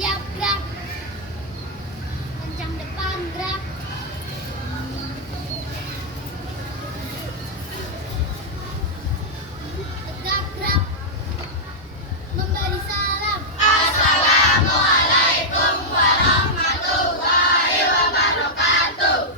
Siap gerak. Kencang depan gerak. Tegak gerak. Memberi salam. Assalamualaikum warahmatullahi wabarakatuh.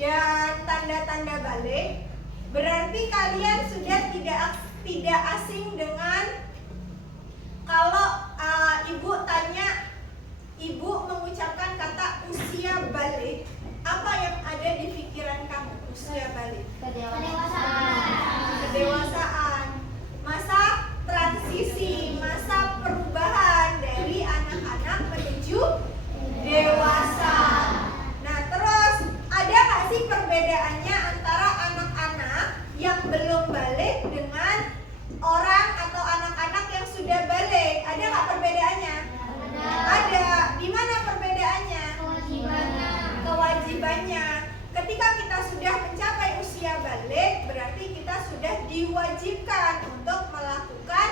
dan tanda-tanda balik, berarti kalian sudah tidak asing dengan kalau ibu tanya, ibu mengucapkan kata usia balik, apa yang ada di pikiran kamu? Usia balik, kedewasaan, masa transisi, masa perubahan dari anak-anak menuju dewasa. Nah, terus ada nggak sih perbedaannya antara anak-anak yang belum balik dengan orang atau anak-anak yang sudah balik? Ada nggak perbedaannya? Ada. Di mana perbedaannya? Kewajibannya. Ketika kita sudah mencapai usia balik, berarti kita sudah diwajibkan untuk melakukan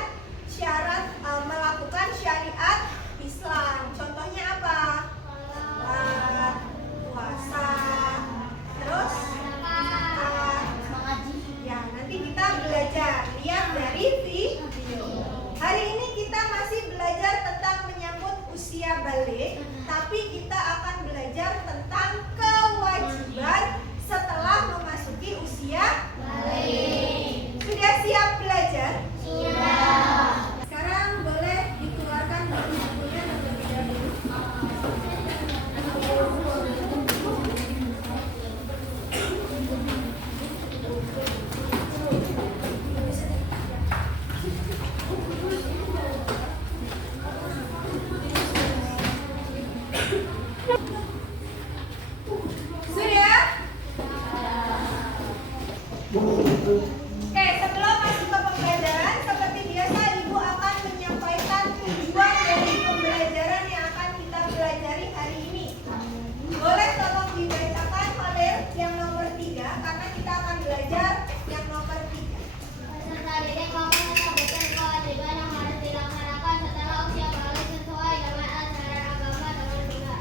syariat Islam. Contohnya apa? Puasa, terus ya, nanti kita belajar. Lihat dari video. Hari ini kita masih belajar tentang menyambut usia balik, tapi kita akan belajar tentang kewajiban setelah memasuki usia balik. Sudah siap belajar? Siap. Sekarang boleh dikeluarkan buku-bukunya terlebih dahulu. Sudah? Oke, sebelum masuk ke pembelajaran, seperti biasa Ibu akan menyampaikan tujuan dari pembelajaran yang akan kita pelajari hari ini. Boleh tolong dibacakan Fadil yang nomor 3, karena kita akan belajar yang nomor 3. Peserta didik mampu menyebutkan kewajiban yang harus dilaksanakan setelah usia balik sesuai dengan ajaran agama nomor 3.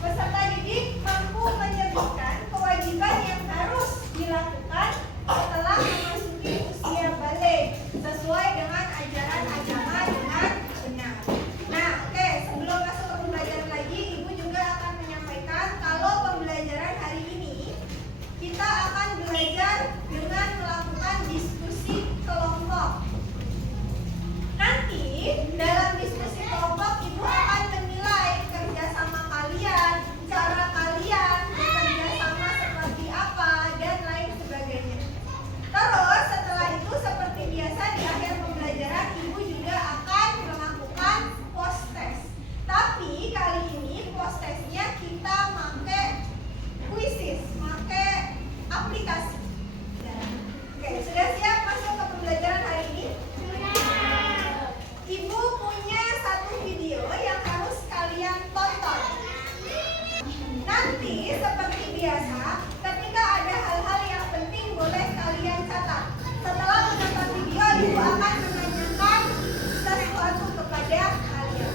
Peserta didik mampu menyebutkan kewajiban yang harus dilakukan setelah memasuki usia balik sesuai dengan ajaran agama dengan benar. Nah, oke, sebelum masuk ke pembelajaran lagi, Ibu juga akan menyampaikan kalau pembelajaran hari ini kita akan belajar dengan melakukan diskusi kelompok. Nanti dalam diskusi kelompok Ibu akan menilai kerjasama kalian, cara kalian bekerja sama seperti apa, dan lain sebagainya. Terus setelah itu seperti biasa di akhir pembelajaran Ibu juga akan melakukan post test. Tapi kali ini post testnya kita pakai quizzes, pakai aplikasi. Oke, sudah siap masuk ke pembelajaran hari ini? Ibu punya satu video yang harus kalian tonton. Nanti seperti biasa, ketika ada hal-hal yang penting boleh kalian catat. Setelah menonton video, Ibu akan menanyakan sesuatu kepada kalian.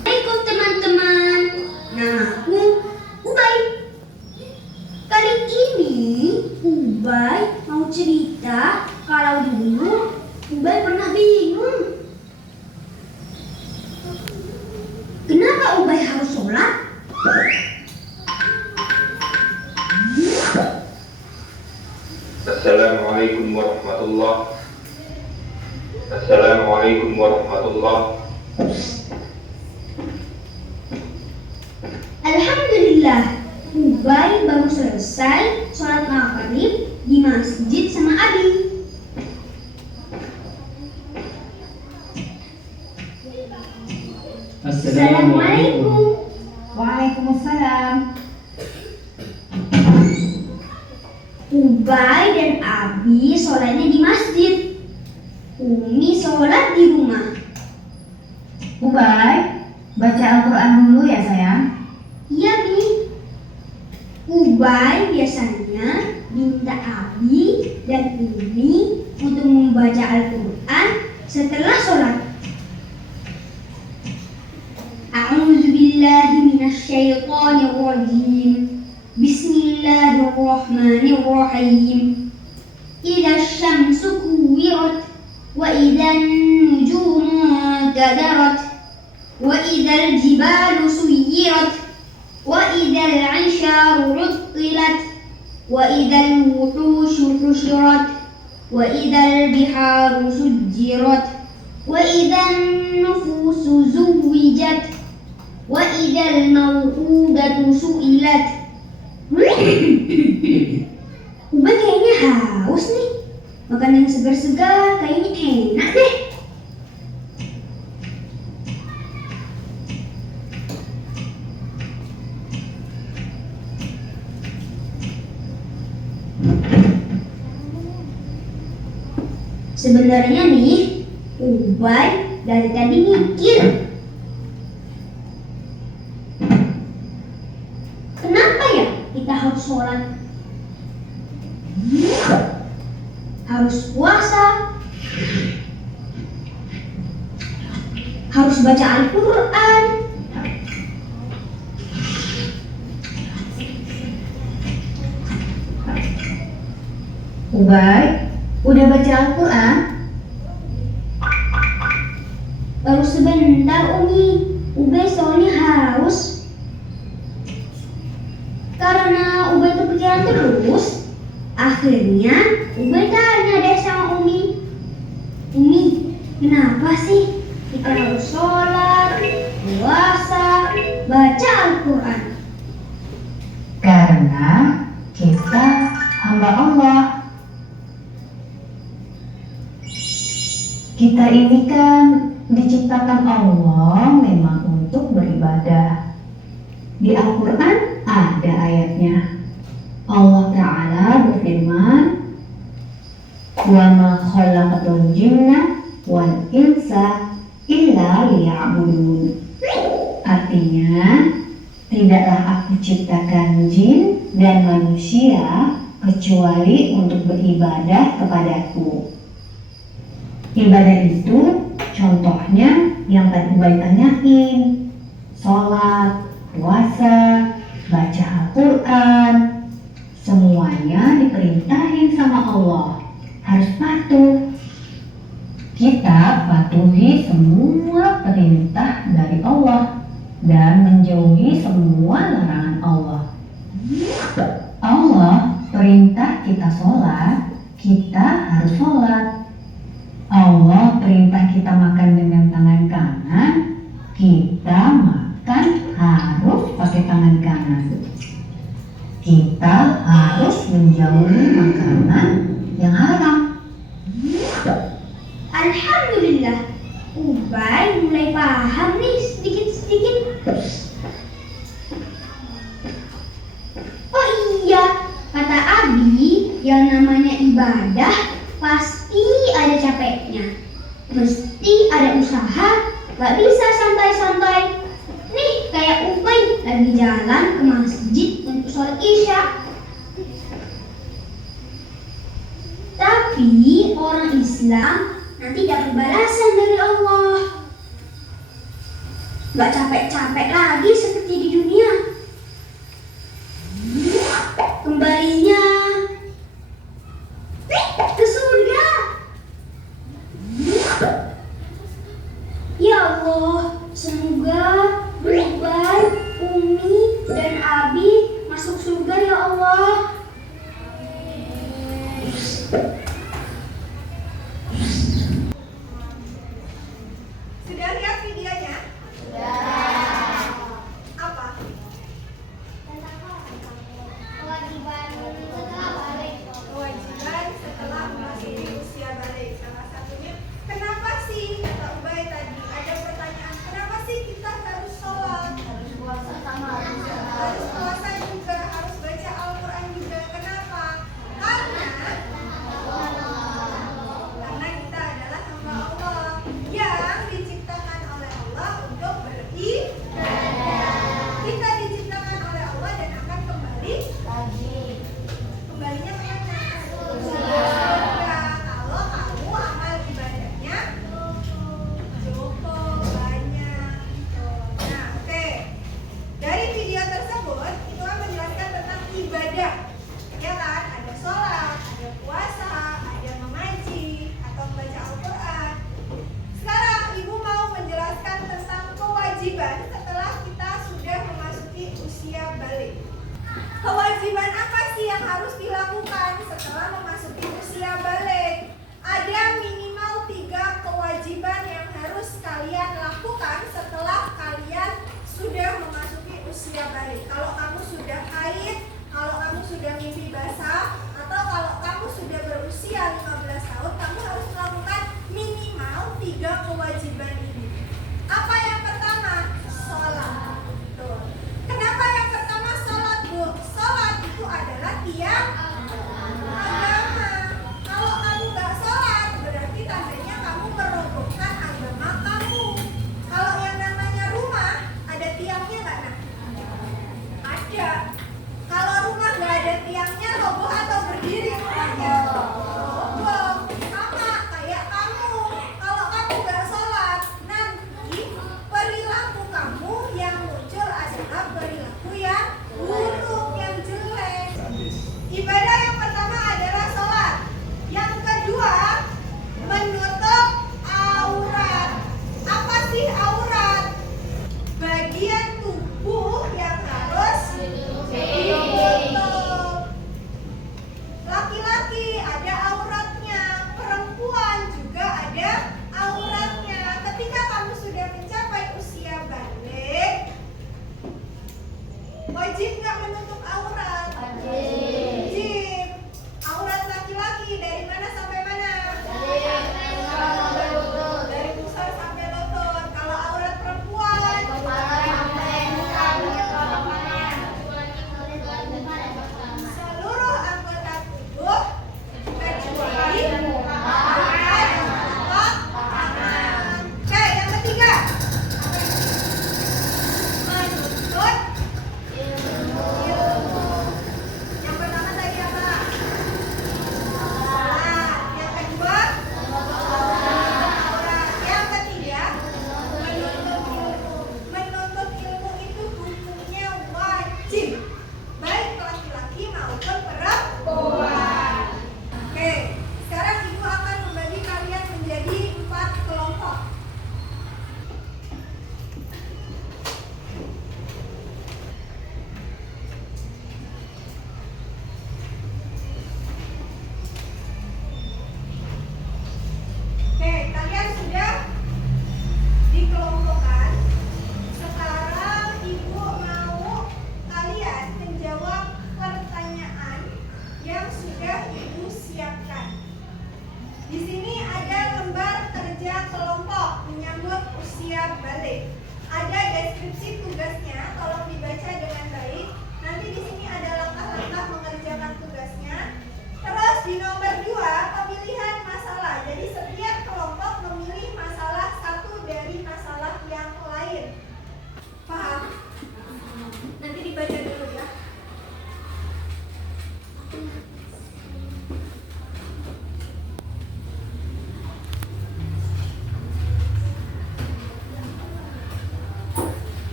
Assalamualaikum teman-teman, namaku Ubay. Kali ini Ubay mau cerita kalau dulu Ubay pernah bingung. Kenapa Ubay harus sholat? Assalamualaikum warahmatullahi. Alhamdulillah, Ubay baru selesai sholat maghrib di masjid sama Abi. Assalamualaikum. Waalaikumsalam. Ubay dan Abi sholatnya di masjid. Umi sholat di rumah. Ubay, baca Al-Quran dulu ya sayang. Iya, Bi. Ubay biasanya minta Abi dan Umi untuk membaca Al-Quran setelah sholat. A'udzubillahi minasyaitonirrajim. Bismillahirrahmanirrahim. Idza syamsu kuwirat wa idzan nujumu kadarat wa idzal jibalu suyirat wa idzal 'isharu ثقلت وإذا الوحوش حشرت وإذا البحار سجرت وإذا النفوس زوجت وإذا الموءودة سئلت. Ubay kayaknya haus nih. Makan yang segar-segar kayaknya enak deh. Sebenarnya nih, Ubay dari tadi mikir, kenapa ya kita harus sholat? Harus puasa, harus baca Al-Quran. Ubay, udah baca Al-Quran? Baru sebentar Umi, Ubay soalnya haus. Karena Ubay kepikiran terus, akhirnya Ubay tanya deh sama Umi. Umi, kenapa sih kita harus sholat, puasa, baca Al-Quran? Karena kita hamba Allah. Kita ini kan diciptakan Allah memang untuk beribadah. Di Al-Quran ada ayatnya. Allah Ta'ala berfirman, "Wa ma khalaqatul jinna wal insa illa liya'budun." Artinya, tidaklah aku ciptakan jin dan manusia kecuali untuk beribadah kepadaku. Ibadah itu contohnya yang tadi Ubay tanyain, sholat, puasa, baca Al-Quran, semuanya diperintahin sama Allah, harus patuh. Kita patuhi semua perintah dari Allah dan menjauhi semua larangan Allah. Allah perintah kita sholat, kita harus sholat. Allah perintah kita makan dengan tangan kanan, kita makan harus pakai tangan kanan. Kita harus menjauhi makanan yang haram. Alhamdulillah, Ubay mulai paham nih sedikit-sedikit. Oh iya, kata Abi, yang namanya ibadah pasti ada capeknya, mesti ada usaha, gak bisa santai-santai. Nih kayak Ubay lagi jalan ke masjid untuk sholat isya. Tapi orang Islam nanti dapat balasan dari Allah. Gak capek-capek lagi seperti di dunia. Kembalinya ke surga. Ya Allah, semoga Ubay, Umi, dan Abi masuk surga ya Allah. Sudah lihat videonya? Apa? Kewajiban setelah memasuki usia balik. Salah satunya, kenapa sih, kata Ubay tadi, ada pertanyaan, kenapa sih kita harus sholat? Harus puasa juga, harus baca Al-Quran juga. usia balik. Kalau kamu sudah haid, kalau kamu sudah mimpi basah, atau kalau kamu sudah berusia 15 tahun, kamu harus melakukan minimal 3 kewajiban ini. Apa yang pertama? Sholat. Tuh. Kenapa yang pertama sholat, Bu? Sholat itu adalah tiang agama. Kalau kamu nggak sholat, berarti tandanya kamu merobohkan agama kamu. Kalau yang namanya rumah, ada tiangnya nggak, Nak? Ada. Kalau rumah nggak ada tiangnya, roboh atau berdiri rumahnya? Roboh. Sama kayak kamu. Kalau kamu nggak sholat, nanti perilaku kamu yang muncul adalah perilaku yang buruk, yang jelek. Ibadah yang pertama adalah sholat. Yang kedua, menutup aurat. Apa sih aurat? Bagian tubuh yang harus ditutup. Laki-laki ada auratnya, perempuan juga ada auratnya. Ketika kamu sudah mencapai usia balik, wajib nggak menutup aurat? Wajib. Aurat laki-laki dari mana sampai mana? Dari pusar sampai lutut. Kalau aurat perempuan, seluruh anggota tubuh kecuali muka dan telapak tangan. Oke, yang ketiga, menuntut ilmu. Yang pertama tadi apa? Sholat. Yang kedua, aurat. Yang ketiga, menuntut ilmu. Menuntut ilmu itu hukumnya wajib, baik laki-laki maupun perempuan. Oke, sekarang ibu akan membagi kalian menjadi 4 kelompok. Oke, kalian sudah dikelompokkan. Sekarang ibu mau kalian menjawab pertanyaan yang sudah ibu siapkan. Di sini ada lembar kerja kelompok menyambut usia balik. Ada deskripsi tugasnya, tolong dibaca dengan baik. Nanti di sini ada langkah-langkah mengerjakan tugasnya. Terus di nomor 2, pemilihan masalah. Jadi setiap kelompok memilih masalah satu dari masalah yang lain. Paham? Nanti dibaca dulu ya.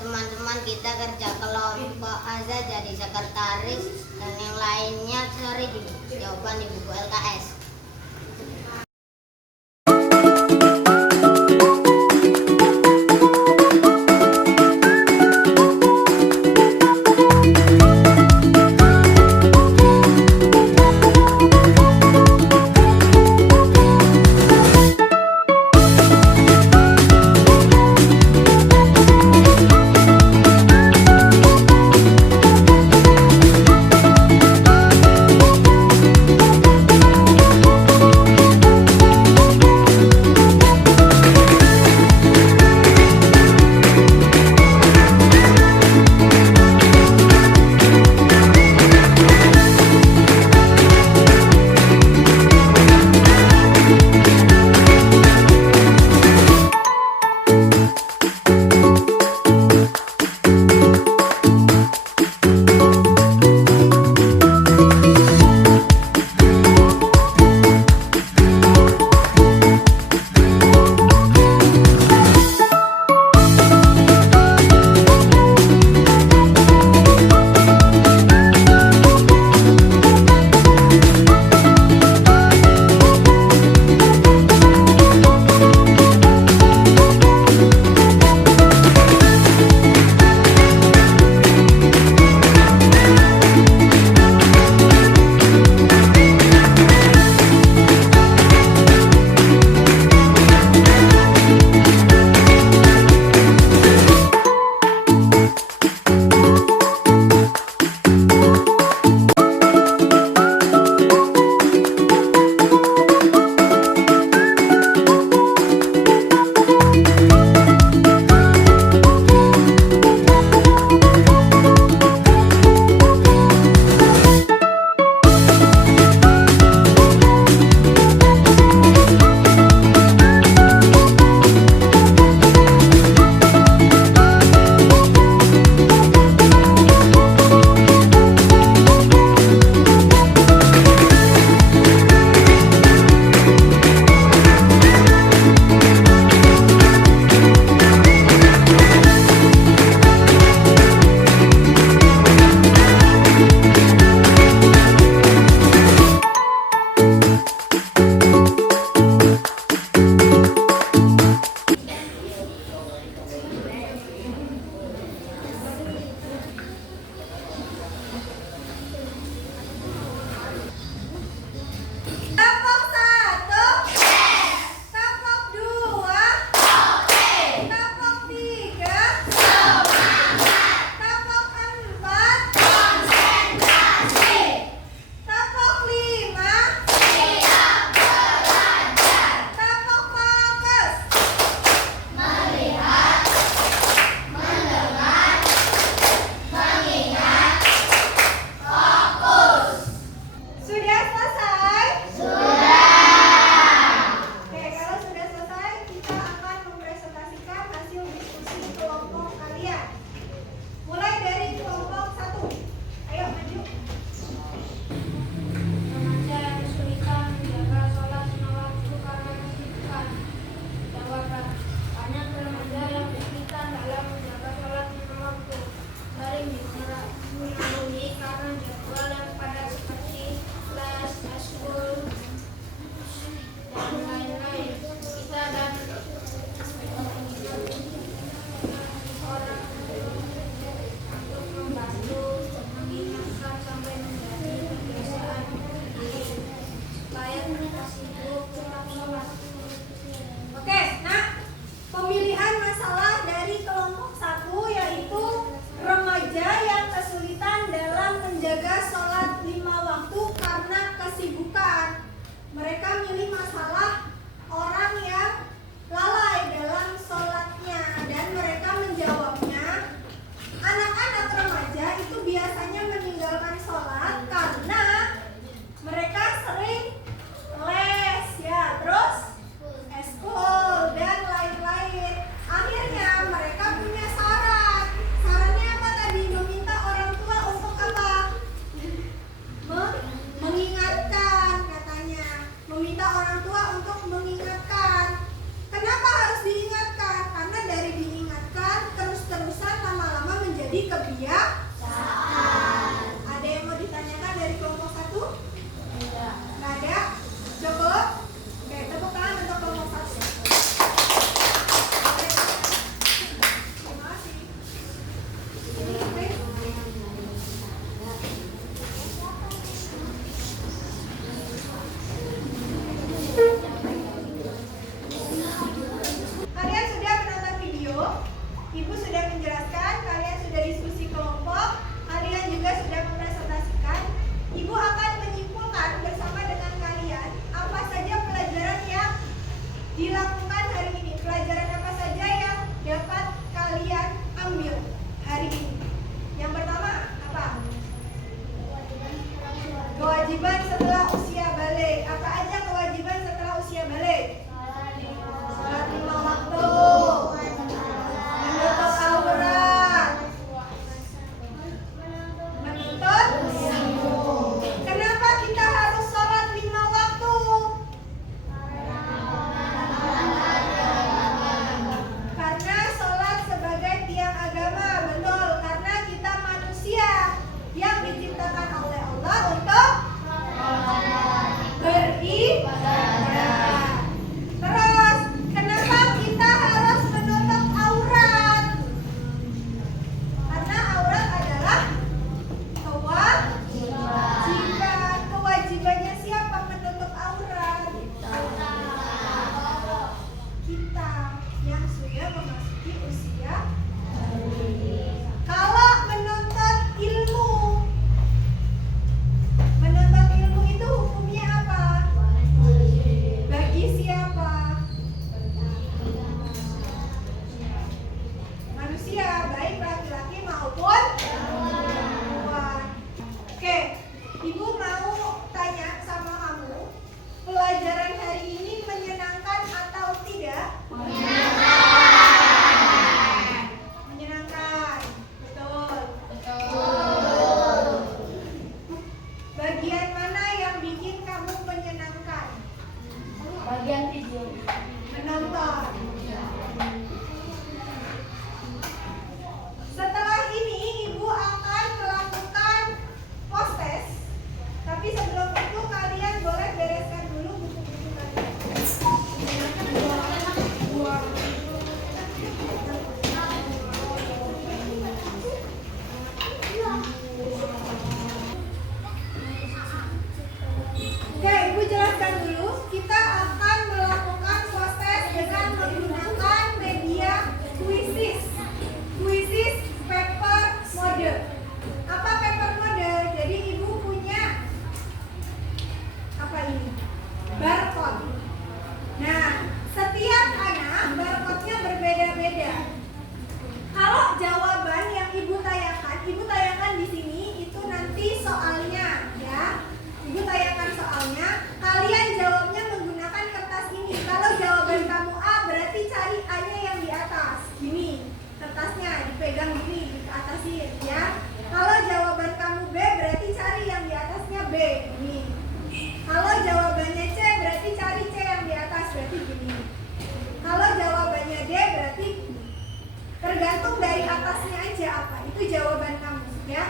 Teman-teman, kita kerja kelompok aja jadi sekretaris dan yang lainnya cari di jawaban di buku LKS. Kewajiban setelah usia balik. Apa aja kewajiban setelah usia balik? Sholat 5 waktu, menutup aurat, menuntut ilmu. Kenapa kita harus sholat 5 waktu? Karena sholat sebagai tiang agama. Betul, karena kita manusia yang diciptakan oleh Allah untuk beribadah. Terus, kenapa kita harus menutup aurat? Karena aurat adalah kewajiban. Kewajibannya siapa menutup aurat? Kita yang sudah memasuki usia. Kalau menuntut ilmu itu hukumnya apa? Bagi siapa? Manusia, baik laki-laki maupun perempuan. Oke, Ibu mau tanya sama kamu, pelajaran hari ini menyenangkan atau tidak? Menyenangkan. Betul. Bagian mana yang bikin kamu menyenangkan? Bagian video. Menonton. Setelah ini Ibu akan melakukan post test. Tapi sebelum itu kalian boleh bereskan dulu buku-buku kalian. Oke, Ibu jelaskan dulu. Kita akan melakukan proses dengan menggunakan media Quizzes. Quizzes paper model. Apa paper model? Jadi Ibu punya apa ini? Barcode. Nah, setiap anak barcode-nya berbeda-beda. Kalau jawaban yang Ibu tayangkan di sini itu nanti soalnya, ya. Ibu tayangkan soalnya, kalian jawabnya menggunakan kertas ini. Kalau jawaban kamu A, berarti cari A-nya yang di atas. Gini, kertasnya dipegang gini, diatasin, ya. Kalau jawaban kamu B, berarti cari yang di atasnya B, gini. Kalau jawabannya C, berarti cari C yang di atas, berarti gini. Kalau jawabannya D, berarti tergantung dari atasnya aja apa. Itu jawaban kamu, ya.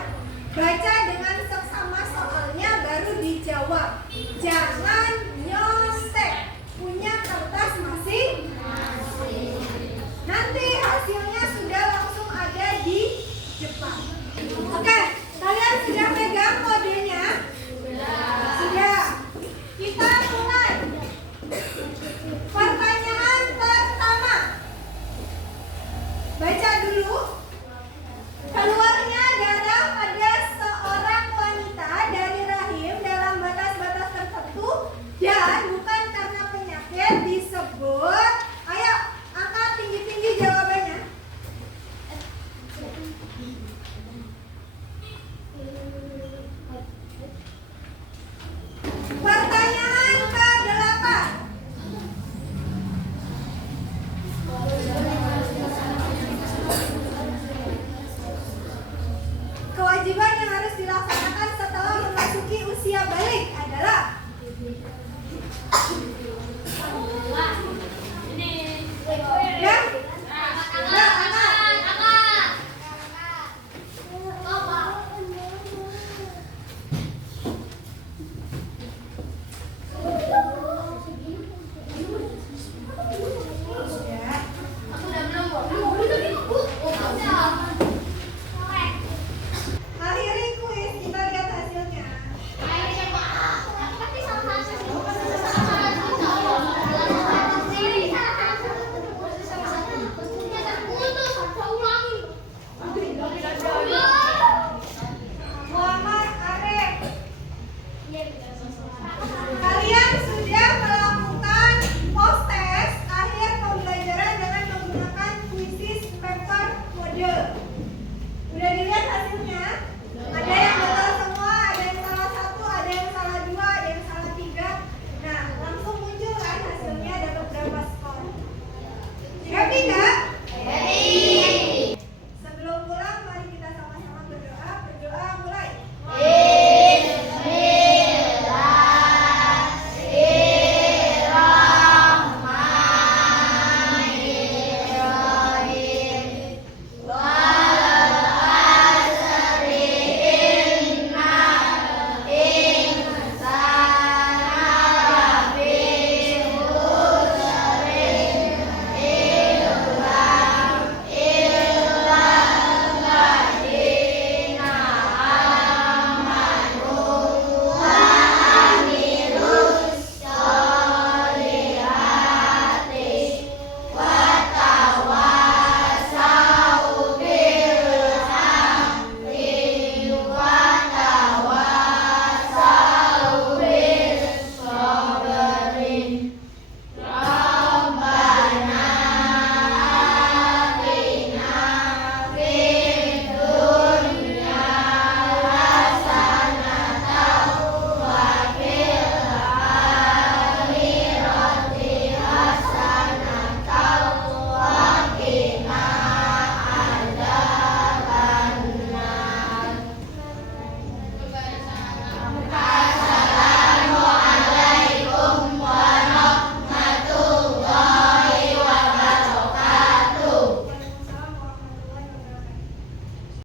Baca dengan seksama soalnya baru dijawab. Jangan nyontek. Punya kertas masing-masing. Nanti hasilnya sudah langsung ada di depan. Oke.